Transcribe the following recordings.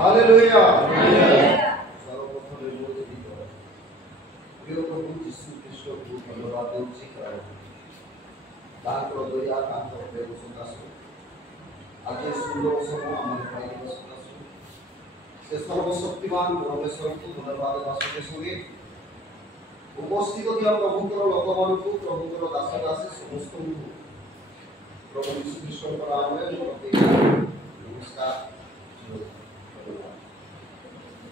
Hallelujah सर्वप्रथम मोदी दीकर प्रिय प्रभु यीशु ख्रीष्ट को धन्यवाद देउछि ताकर दया ताकर प्रेम सकाशे आज सुंदर समय आम पाइबा सकाशे से सर्वशक्तिमान परमेश्वर को धन्यवाद देवासके संगे उपस्थित थिया प्रभुकर लोकमानकु प्रभुकर दास दासी समस्त प्रभु यीशु ख्रीष्ट नाम नमस्कार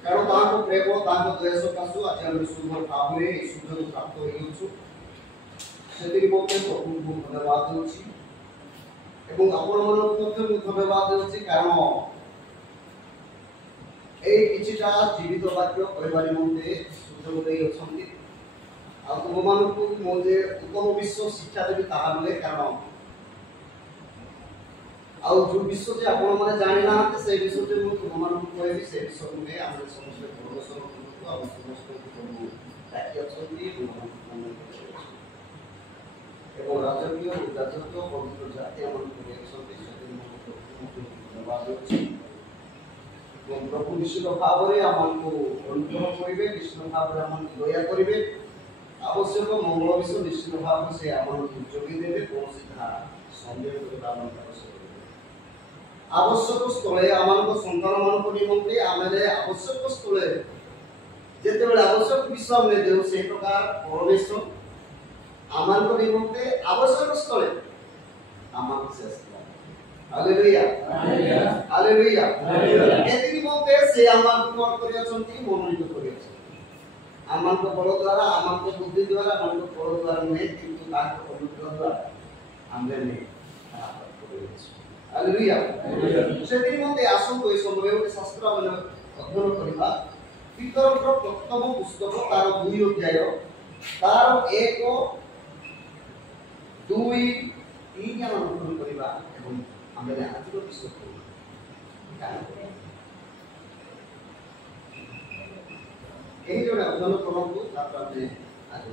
कारण ताको प्रेम ताको दया सकाशु आज हम सुंदर भाव में सुंदर प्राप्त होइछु सेति मते प्रभु को धन्यवाद देउछि एवं आपण मन मते धन्यवाद देउछि कारण ए किछिटा जीवित वाक्य कहबारी मते सुंदर देइ अछंती आ तुम मानकु मोजे उत्तम विश्व शिक्षा देबी ताहा बोले कारण आउ जो विश्व जे आपण माने जानि ना से विश्व जे मु तुम मानकु कहबी से विश्व में हम समस्त परमेश्वर को आ समस्त को ताकि अछंती एवं राजकीय राजकीय पवित्र जाति हमन को अछंती से धन्यवाद देउछि प्रभु निश्चित भाव में हमन को अनुग्रह करिवे निश्चित भाव में हमन दया करिवे आवश्यक मंगल विषय निश्चित भाव से हमन को जोगी देबे कोनोसी था संदेह करबा मन आवश्यक आवश्यक स्थले आमान को संतान मान को निमंत्रे आमेले आवश्यक स्थले जेते बेला आवश्यक विषय में देव से प्रकार परमेश्वर आमान को निमंत्रे आवश्यक स्थले आमान से हालेलुया हालेलुया हालेलुया एति निमंत्रे से आमान को कोन करिया छंती मनोनीत करिया छंती आमान को बल द्वारा आमान को बुद्धि द्वारा आमान को बल द्वारा नहीं किंतु ताको अनुग्रह द्वारा हमने नहीं हालेलुया सेति मते आसु कोइ समय ओटे शास्त्र मन अध्ययन करिबा पितरक प्रथम पुस्तक तार 2 अध्याय तार 1 2 3 हम अध्ययन करिबा एवं हमने आज विषय एही जोडे अध्ययन करंतु तापर हमने आज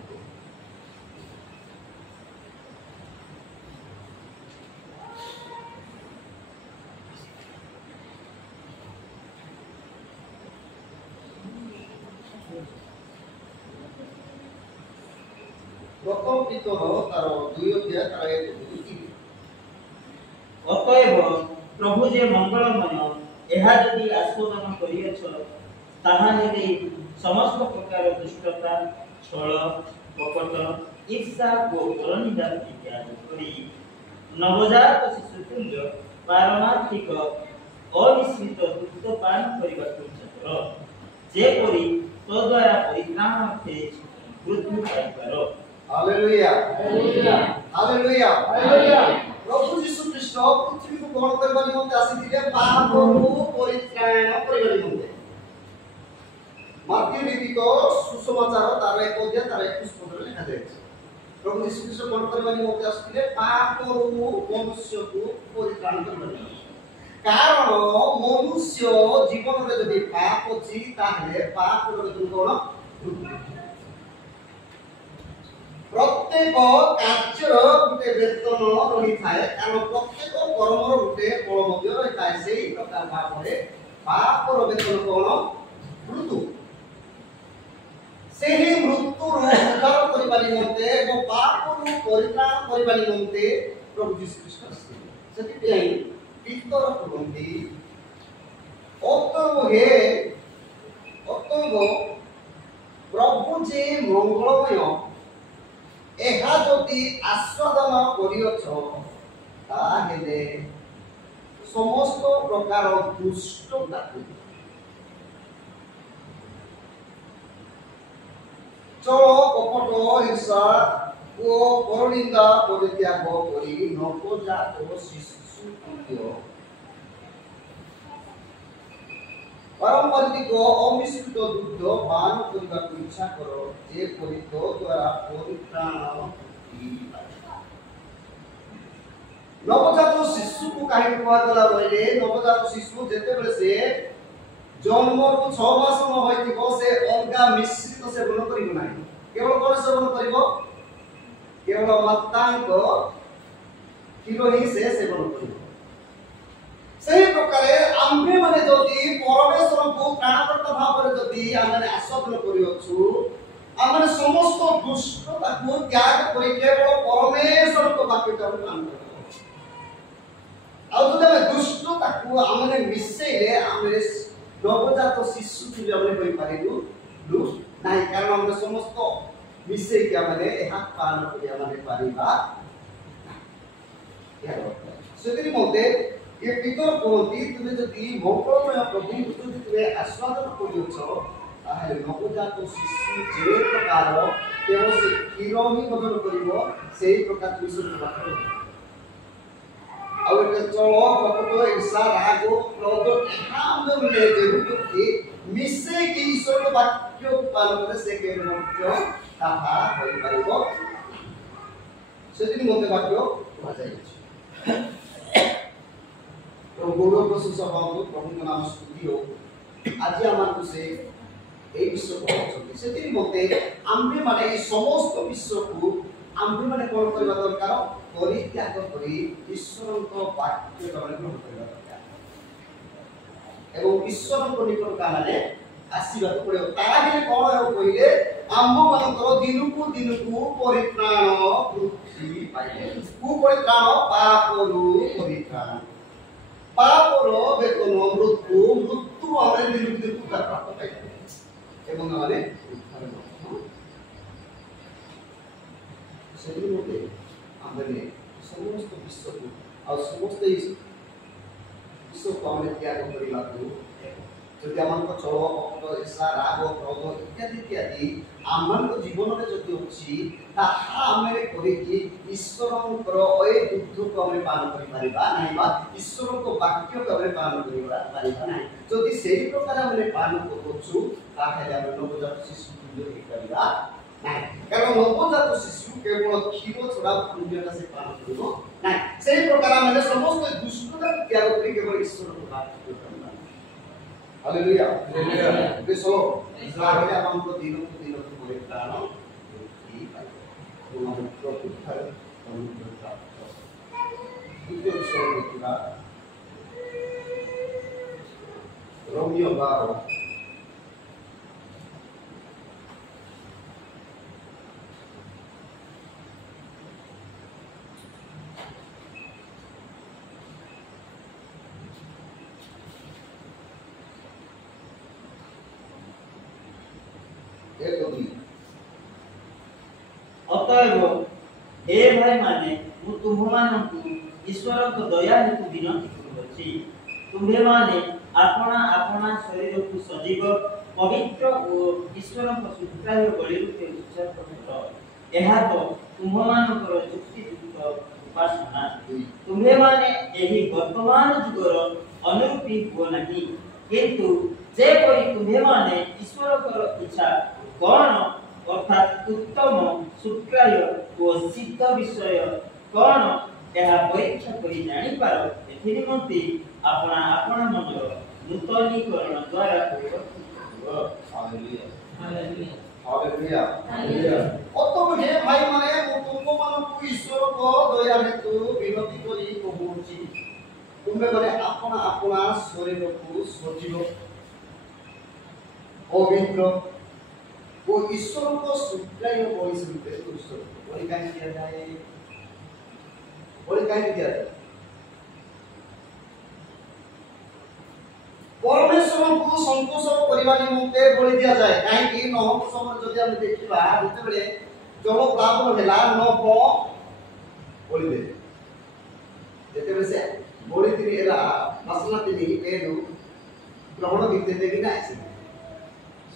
प्रथम पितर तार 2 अध्याय तार 1 अतएव प्रभु जे मंगलमय एहा यदि आस्वादन करियछ ताहा हेले समस्त प्रकार दुष्टता छल कपट ईर्षा को परनिंदा इत्यादि करी नवजात शिशु तुल्य पारमार्थिक अनिश्चित दुग्ध पान करिबा इच्छा जे परि तो द्वारा परित्राण अर्थे वृद्धि पाइबार हालेलुया हालेलुया हालेलुया हालेलुया प्रभु यीशु ख्रीष्ट पृथ्वी को ग्रहण करबा निमंते आसीथिले पाप को परित्राण करबा निमंते मत्ती लिखित सुसमाचार तार 1 अध्याय तार 21 पद रे लिखा जायछि प्रभु यीशु ख्रीष्ट ग्रहण करबा निमंते आसीथिले पाप को मनुष्य को परित्राण करबा निमंते कारण मनुष्य जीवन रे जदि पाप अछि ताहे पाप रो कोन प्रत्येक कार्यर गुटे वेतन रही थाए कारण प्रत्येक कर्मर गुटे फल मध्य रही थाए सेही प्रकार भाव रे पाप रो वेतन कोन मृत्यु सेही मृत्यु रो उद्धार करिबा निमंते एवं पाप रो परित्राण करिबा निमंते प्रभु यीशु ख्रीष्ट आसी सेति पई पितर कुंती अतएव प्रभु जे मंगलमय एहा जति आस्वादन करियछ ताहेले समस्त प्रकार दुष्टता चल कपट ईर्षा ओ परनिंदा परित्याग करी नवजात शिशु तुल्य पारंपरिक अमिश्रित दुग्ध पान करबा इच्छा करो जे परित द्वारा परित्राण नवजात शिशु को काहे कुआ गला बोले नवजात शिशु जेते बेले से जन्म को 6 मास न होइतिबो से अलगा मिश्रित सेवन करिबो नाही केवल कोन सेवन करिबो केवल मातांक क्षीर ही से सेवन करिबो सही प्रकार आम्भे माने जदि परमेश्वर ପ୍ରାଣକର୍ତ୍ତା ଭାବରେ ଯଦି ଆମେ ଆସ୍ୱାଦନ କରିଅଛୁ ଆମେ ସମସ୍ତ ଦୁଷ୍ଟତାକୁ ତ୍ୟାଗ କରି କେବଳ ପରମେଶ୍ୱରଙ୍କ ବାକ୍ୟକୁ ଆମେ ପାଳନ କରିବା। ଆଉ ଯଦି ଆମେ ଦୁଷ୍ଟତାକୁ ଆମେ ମିଶେଇଲେ ଆମେ ନବଜାତ ଶିଶୁ ବୋଲି ଆମେ କହିପାରିବୁ ନାହିଁ, କାରଣ ଆମେ ସମସ୍ତ ମିଶେଇକି ଆମେ ଏହା ପାଳନ କରି ଆମେ ପାରିବା। ସେଥିରେ ମୋତେ ଏ ପିତର କୁହନ୍ତି ତୁମେ ଯଦି ମଙ୍ଗଳମୟ ପ୍ରଭୁଙ୍କୁ ଯଦି ତୁମେ ଆସ୍ୱାଦନ କରୁଛ ତାହେଲେ ନବଜାତ ଶିଶୁ ଯେ ପ୍ରକାର କେବଳ ସେ କ୍ଷୀର ହିଁ ଭୋଜନ କରିବ ସେହି ପ୍ରକାର ବିଷୟ ଆଉ ଏଟା ଚଳ କପଟ ঈର୍ଷା ରାଗ କ୍ରୋଧ ଏହା ଆମେ ଯେହେତୁ ମିଶେଇକି ଈଶ୍ୱରଙ୍କ ବାକ୍ୟକୁ ପାଳନ କଲେ ସେ କେବେ ମଧ୍ୟ ତାହା ହୋଇପାରିବ। ସେଥିରେ ମୋତେ ବାକ୍ୟ କୁହାଯାଇଛି। ଗୌରବ ପ୍ରଶଂସା ପାଆନ୍ତୁ, ପ୍ରଭୁଙ୍କ ନାମ ସ୍ତୁତି ହଉ। ଆଜି ଆମକୁ ସେ এই বিশ্ব কହୁଛନ୍ତି। ସେଥିରେ ମୋତେ ଆମ୍ଭେମାନେ এই ସମସ୍ତ ବିଷୟକୁ ଆମ୍ଭେମାନେ କ'ଣ କରିବା ଦରକାର? ପରିତ୍ୟାଗ କରି ଈଶ୍ୱରଙ୍କ ବାକ୍ୟ ଗ୍ରହଣ କରିବା ଦରକାର ଏବଂ ଈଶ୍ୱରଙ୍କ ନିକଟକୁ ଆମେ ଆସିବାକୁ ପଡ଼ିବ। ତାହେଲେ କ'ଣ ହେବ କହିଲେ ଆମ୍ଭମାନଙ୍କର ଦିନକୁ ଦିନକୁ ପରିତ୍ରାଣ ବୃଦ୍ଧି ପାଇଲେ। କୁପରିତ୍ରାଣ ପାପରୁ ପରିତ୍ରାଣ, ପାପର ବେତନ ମୃତ୍ୟୁ, ମୃତ୍ୟୁ ଆମେ ଦିନକୁ ଦିନକୁ ପ୍ରାପ୍ତ ପାଇଲେ ଏବଂ ଆମେ ସେଠି ମୋତେ ଆମେ ସମସ୍ତ ବିଶ୍ୱକୁ ଆଉ ସମସ୍ତ ବିଶ୍ୱକୁ ଆମେ ତ୍ୟାଗ କରିବାକୁ ଯଦି ଆମଙ୍କ ଚଳ କପଟ ঈର୍ଷା ରାଗ କ୍ରୋଧ ଇତ୍ୟାଦି ଇତ୍ୟାଦି ଆମମାନଙ୍କ ଜୀବନରେ ଯଦି ଅଛି ତାହା ଆମେ କରିକି ଈଶ୍ୱରଙ୍କର ଏ ଦୁଗ୍ଧକୁ ଆମେ ପାଳନ କରିପାରିବା ନାହିଁ ବା ଈଶ୍ୱରଙ୍କ ବାକ୍ୟକୁ ଆମେ ପାଳନ କରିପାରିବା ନାହିଁ। ଯଦି ସେହି ପ୍ରକାର ଆମେ ପାଳନ କରୁଛୁ ତାହେଲେ ଆମେ ନବଜାତ ଶିଶୁ ତୁଲ୍ୟ ହେଇପାରିବା ନାହିଁ, କାରଣ ନବଜାତ ଶିଶୁ କେବଳ କ୍ଷୀର ଛଡ଼ା ପୁଣ୍ୟଟା ସେ ପାଳନ କରିବ ନାହିଁ। ସେହି ପ୍ରକାର ଆମେ ସମସ୍ତ ଦୁଷ୍ଟତାକୁ ତ୍ୟାଗ କରି କେବଳ ଈଶ୍ୱରଙ୍କ ବାକ୍ୟକୁ କରିବା। Hallelujah hallelujah. ପ୍ରେଜ୍ ଦ ଲର୍ଡ। ତାହେଲେ ଆମଙ୍କ ଦିନକୁ ଦିନକୁ ପରିତ୍ରାଣ ବୃଦ୍ଧି ପାଇବ ଏବଂ ଆମେ ପ୍ରଭୁଠାରୁ ଅନୁଗ୍ରହ ପ୍ରାପ୍ତ। ଦ୍ୱିତୀୟ ବିଷୟ ଦେଖିବା ରୋମୀୟ 12 ଅତଏବ ଏ ଭାଇମାନେ ମୁଁ ତୁମ୍ଭମାନଙ୍କୁ ଈଶ୍ୱରଙ୍କ ଦୟା ହେତୁ ବିନତି କରୁଅଛି, ତୁମ୍ଭେମାନେ ଆପଣା ଆପଣା ଶରୀରକୁ ସଜୀବ ପବିତ୍ର ଓ ଈଶ୍ୱରଙ୍କ ସ୍ୱୀକାର୍ଯ୍ୟ ବଳି ରୂପେ ଉତ୍ସର୍ଗ କର। ଏହା ତ ତୁମ୍ଭମାନଙ୍କର ଯୁକ୍ତିଯୁକ୍ତ ଉପାସନା। ତୁମ୍ଭେମାନେ ଏହି ବର୍ତ୍ତମାନ ଯୁଗର ଅନୁରୂପୀ ହୁଅ ନାହିଁ, କିନ୍ତୁ ଯେପରି ତୁମ୍ଭେମାନେ ଈଶ୍ୱରଙ୍କର ଇଚ୍ଛା କ'ଣ ଅର୍ଥାତ୍ ଉତ୍ତମ ସ୍ୱୀକାର୍ଯ୍ୟ ଓ ସିଦ୍ଧ ବିଷୟ କ'ଣ ଏହା ପରୀକ୍ଷା କରି ଜାଣିପାର, ଏଥି ନିମନ୍ତେ ଆପଣା ଆପଣା ମନର ନୂତନୀକରଣ ଦ୍ୱାରା ପରିବର୍ତ୍ତିତ ହୁଅ। Hallelujah hallelujah hallelujah. ଅତଏବ ହେ ଭାଇମାନେ ମୁଁ ତୁମମାନଙ୍କୁ ଈଶ୍ୱରଙ୍କ ଦୟା ହେତୁ ବିନତି କରି କହୁଅଛି, ତୁମେମାନେ ଆପଣା ଆପଣା ଶରୀରକୁ ସଜୀବ ପବିତ୍ର ଓ ଈଶ୍ୱରଙ୍କ ସ୍ୱୀକାର୍ଯ୍ୟ ବଳି ରୂପେ ଉତ୍ସର୍ଗ କର। ବଳି କାହିଁକି ଦିଆଯାଏ? ବଳି କାହିଁକି ଦିଆଯାଏ? ପରମେଶ୍ୱରଙ୍କୁ ସନ୍ତୋଷ କରିବା ନିମନ୍ତେ ବଳି ଦିଆଯାଏ। କାହିଁକି? ନହବ ସମୟରେ ଯଦି ଆମେ ଦେଖିବା ଯେତେବେଳେ ଜଳ ପ୍ଲାବନ ହେଲା ନହ ବଳି ଦେଲେ, ଯେତେବେଳେ ସେ ବଳି ଦିନ ହେଲା ମସଲା ଦିନ ଏରୁ ଗ୍ରହଣ ବିଦ୍ୟୁତ କି ନାହିଁ ସେ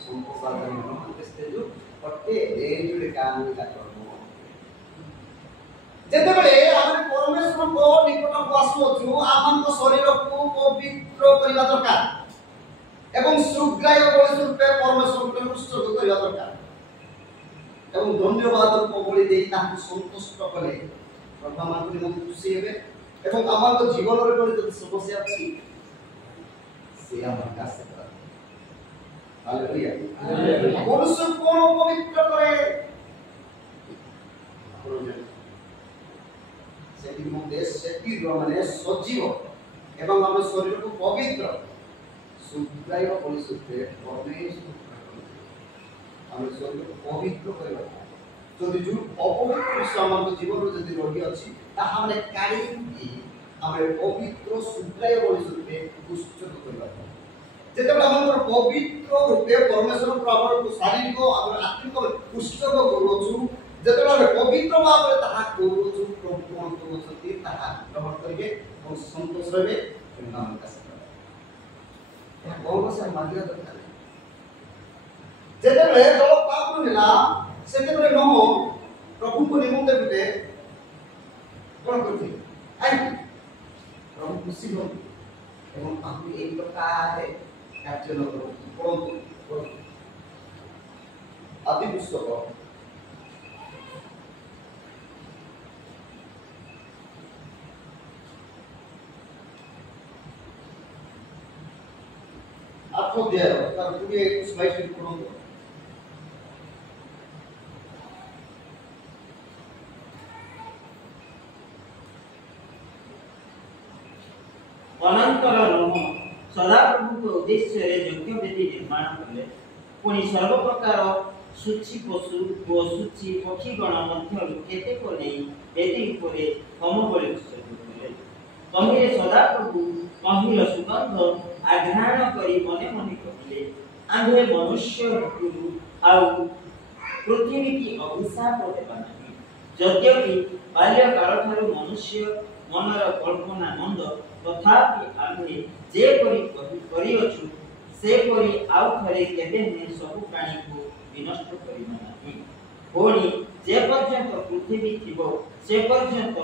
संसाधन मनस्ते जो पट्टे लेजुड़े कानून का कर्म जेतेबेले आमे परमेश्वर को निकट को आसुछु आमन को शरीर को पवित्र करिवा दरकार एवं सुग्राय बलि रूपे परमेश्वर को उत्सर्ग करिवा दरकार एवं धन्यवाद को बलि देई ताकू संतुष्ट कले प्रभुमान को निमंत्रित खुशी हेबे एवं आमन को जीवन रे कोन समस्या अछि से आमन का से हालेलुया हालेलुया। मनुष्य को पवित्र करे सेति मध्य सेति माने सजीव एवं हम शरीर को पवित्र शुद्धाय परिशुद्धे परमेश्वर आमे सब पवित्र करबा जदि जो अपवित्र विषय हमर जीवन रो जदि रही अछि ता हमने काई की हमें पवित्र शुद्धाय परिशुद्धे पुष्ट करबा जेतबे हमर पवित्र रूपे परमेश्वर प्रभु को शारीरिक और आत्मिक पुष्ट करूछु जेतबे हम पवित्र भाव रे ताहा करूछु प्रभु कोन करूछति ताहा ग्रहण करिके और संतोष रहे नाम का या कौन से मार्ग दरकार जेतबे जो पाप मिला सेतबे न हो प्रभु को निमंत्रण देते कोन करथि आई प्रभु खुशी हो एवं हम एक प्रकार कार्य न करो परंतु अति पुस्तक आपको दिया तार पूरे एक स्लाइड में पढ़ो अनंतर नोह सदाप्रभु के उद्देश्य रे यज्ञ वेदी निर्माण कले पुनि सर्व प्रकार सूची पशु ओ सूची पक्षी गण मध्य केते को नै वेदी ऊपर होम बलि उत्सर्ग कले तमिरे सदाप्रभु कहिर सुगंध आघ्राण करी मने मने कहिले आंधे मनुष्य गुरु आउ पृथ्वी की अभिशाप देबा नहीं यद्यपि बाल्य काल ठारू मनुष्य मनर कल्पना मंद तथापि आम्हे जे करी अछु से करी आउ थरे केबे ने सब प्राणी को विनष्ट करिना नहीं होनी जे पर्यंत पृथ्वी थिबो से पर्यंत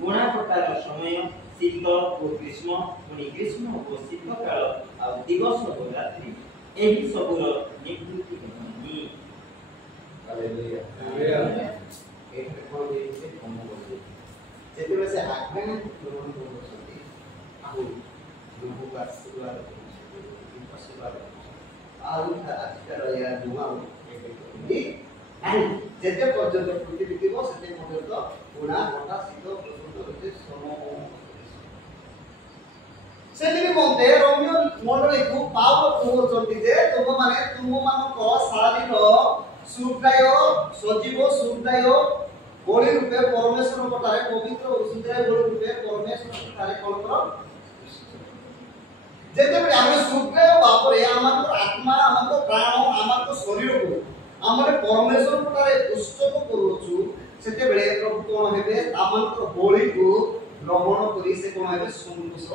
गुणा प्रकार समय शीत और ग्रीष्म पुनी ग्रीष्म और शीत काल आ दिवस और रात्रि एही सबुर निवृत्ति नहीं हालेलुया हालेलुया एक कोन दे से कम बोले जेते से आज्ञा पूर्ण करछथि आउ लोगो का आशीर्वाद आशीर्वाद आउ आजकल या दुआ एक नहीं जेते पर्यंत पृथ्वी थिबो सेते पर्यंत गुणा घटा शीत प्रसन्न होते सम सेलिबी बोलते रोमियो मंडली को पाव कहउचंती जे तुम मान को शारीर सुखाय सजीव सुखाय बलि रूपे परमेश्वर पटारे पवित्र सुखाय बलि रूपे परमेश्वर पटारे कोन कर जेते बे हम सुखाय बापरे हमर आत्मा हमर प्राण हमर शरीर को हमर परमेश्वर पटारे पुष्टक करूछु सेते बेले प्रभु कोन हेबे हमर बलि को ग्रहण करी से कोन हेबे संतोष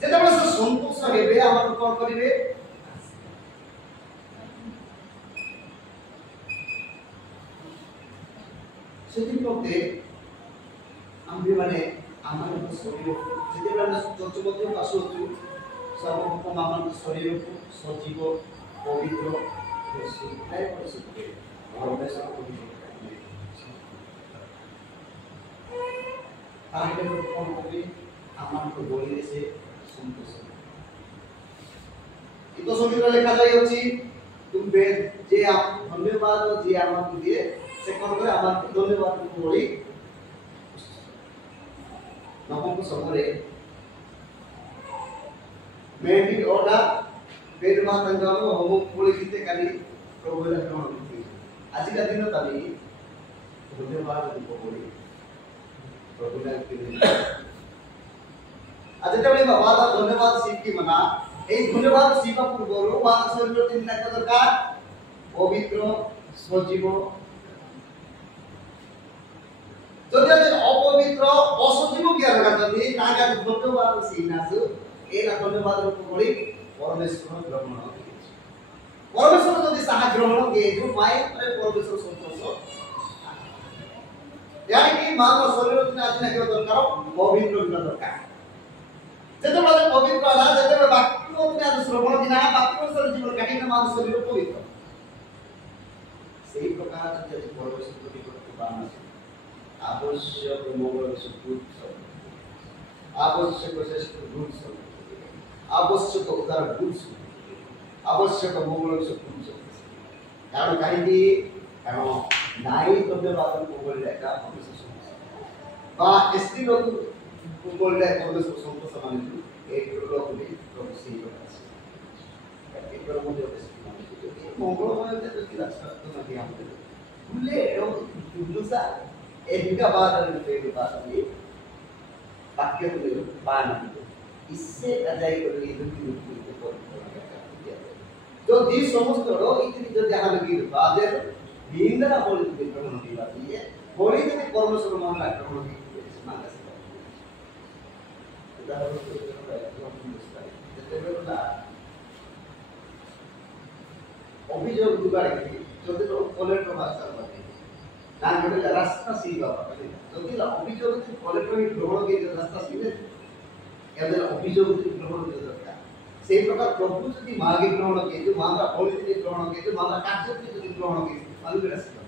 जेतेबेले से संतोष हेबे हमर कोन करिवे सेति प्रते आम्ही माने हमर शरीर जेतेबेले चर्च मध्ये आसुछु सर्वप्रथम हमर शरीर को सजीव पवित्र सुखाय परिशुद्ध परमेश्वर को ताहे कोन करिवे हमर को बोली से संतोष इतो संगीत लिखा जाय अछि तुम बे जे आप धन्यवाद जे हमर दिए से कोन करे हमर धन्यवाद को बोली नमक सबरे मेंडी ओडा बेदमा तंगालो हम बोली किते काली प्रभु ला ग्रहण करती आज का दिन ताली धन्यवाद को बोली प्रभु ला के आज जब बाबा धन्यवाद सीखी मना এই ধন্যবাদ শিবা পূর্বରୁ বাদ শরীর তিন লাখ দরকার পবিত্র সজীব যদি অপবিত্র অসজীব কি দরকার যদি তাকে ধন্যবাদ সিনাসু এই ধন্যবাদ রূপ বলি পরমেশ্বর গ্রহণ পরমেশ্বর যদি সাহায্য গ্রহণ কে जो পায় পরে পরমেশ্বর সন্তোষ यानी कि मान लो शरीर में आज नहीं दरकार पवित्र दरकार जेतेबेले पवित्र होला जेतेबेले बाक्य तुने आज श्रवण दिना बाक्य सर जीवन काटी ना मान शरीर पवित्र सेही प्रकार जते परमेश्वर प्रति करते बान आवश्यक मंगल सुख आवश्यक श्रेष्ठ गुण आवश्यक उदार गुण आवश्यक मंगल सुख कारण कहीं कारण नाई धन्यवाद को बोले का परमेश्वर बा एसटी लोग को बोले परमेश्वर संतोष माने एक लोग भी प्रभु से कर्मोदय मंगलमय যদি রাষ্ট্র নাকি আমাদের ভুলে দুসা এদিকে বাদ पे बात ये वाक्य में पान इससे अजाई कर ये दुखी को तो दी समस्त रो इतनी जो ध्यान लगी बात है दीनदरा बोली तो प्रमाण की बात ये बोली तो परमेश्वर मान ला प्रमाण की मांग से उदाहरण तो যেটা অভিযোগ দুবারে যদি কলেক্টর ভাষা বলে না বলে রাস্তা সিবা বলে যদি অভিযোগ কলেক্টর গ্রহণ করে রাস্তা সিবে এদের অভিযোগ গ্রহণ করে দরকার সেই প্রকার প্রভু যদি মাগে গ্রহণ করে যে মাগা পরিস্থিতি গ্রহণ করে যে মাগা কার্যটি যদি গ্রহণ করে মানুষ রাস্তা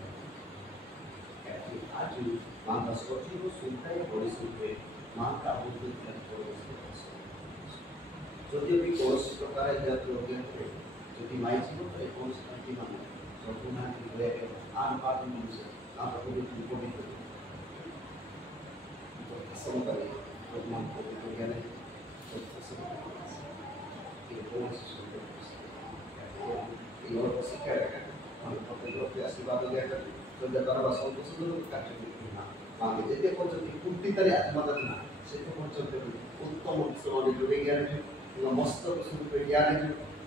আজ মাগা সঠিক সুন্তায় পরিস্থিতি মাগা অভিযোগ যদি भी कोर्स प्रकार जब लोग যদি মাই জীবন এই কোর্স শান্তি মানে সম্পূর্ণ হয়ে গেল আন পাঠ মানুষ আমরা খুবই পবিত্র সমকালী প্রমাণ পবিত্র জ্ঞানে এই কোর্স এই ওর শিক্ষা রাখা আমি প্রত্যেককে আশীর্বাদ দেওয়া করি যদি তারা সন্তোষ কার্যক্রম না আমি যেতে পর্যন্ত পূর্তিতারে আত্মবাদ না সেটা পর্যন্ত উত্তম সমাজে জুড়ে জ্ঞান মস্ত শুরু করে জ্ঞান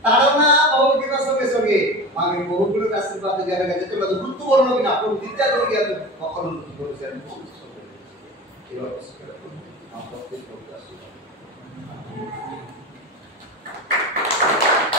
তারা ভৌতিক সঙ্গে সঙ্গে আমি বহুগুলো আশীর্বাদ জায়গা যেতে বলে গুরুত্বপূর্ণ কিনা আপনি বিদ্যা করে গিয়ে কখনো করেছেন এবার প্রত্যেক